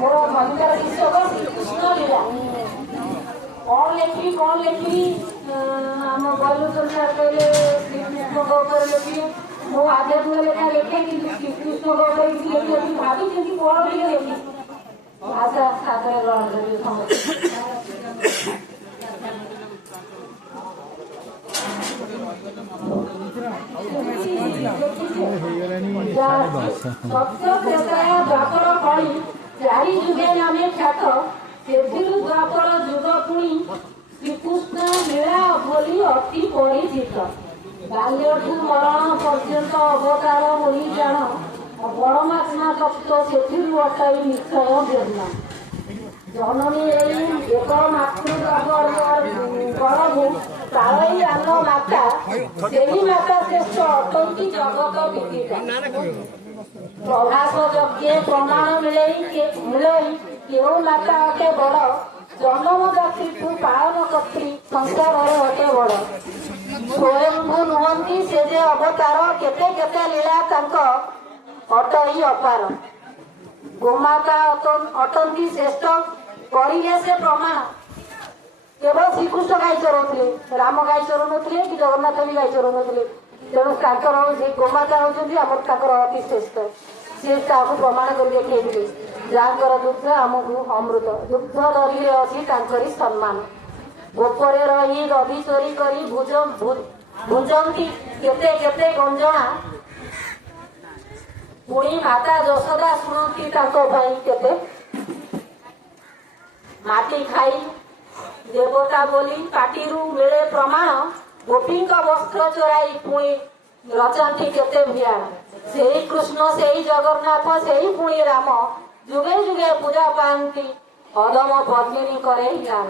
मोर भयंकर शिक्षक श्रीकृष्ण लीला कौन लेखी आम बलुचंद सर कहले श्रीकृष्ण ऊपर लेखी मो आध्यात्मिक लेखा लेखे कि श्रीकृष्ण ऊपर किसी लेखी भाभी कि कौन लेखी भाषा सागर ग्रहण करिए समझ द्वापर कली चारि जुगे नामे ख्यात द्वापर जुग पुणी श्रीकृष्ण लीला बोली अति परिचित बाल्यठू मरण पर्यंत अवतार बोली जाण परमात्मा तत्व से अटाई निश्चय बेदना जननी एक मातृगर्भु कालई आम माता से माता श्रेष्ठ अटंती जगत विदिता प्रभास यज्ञ प्रमाण मिलई केउ माता अटे बड़ जन्म जात्री पालन कर्त्री संसार अटे बड़ स्वयंभू नुहंती से जे अवतार केते केते लीला तांक अटई अपार गोमाता अटंती श्रेष्ठ करिले से प्रमाण केवल श्रीकृष्ण गाई चरौले राम गाई चरौ कि जगन्नाथ भी गाई चरौ तेणु गोमाता होती अति श्रेष्ठ सी प्रमाण कर देखिए जहाँ दुग्ध आमको अमृत दुग्ध दही अच्छी सम्मान गोपरे रही दधी चोरी करी भुजंती केते केते गंजना पुणी माता यशोदा शुणती केते माटी खाई देवता बोली पाटिरू मिले प्रमाण गोपी वस्त्र चोराई पुणी रचंती केते भियाण से कृष्ण से जगन्नाथ से पुणी राम जुगे जुगे पूजा पाती अदम पद्मिनी करे ज्ञान।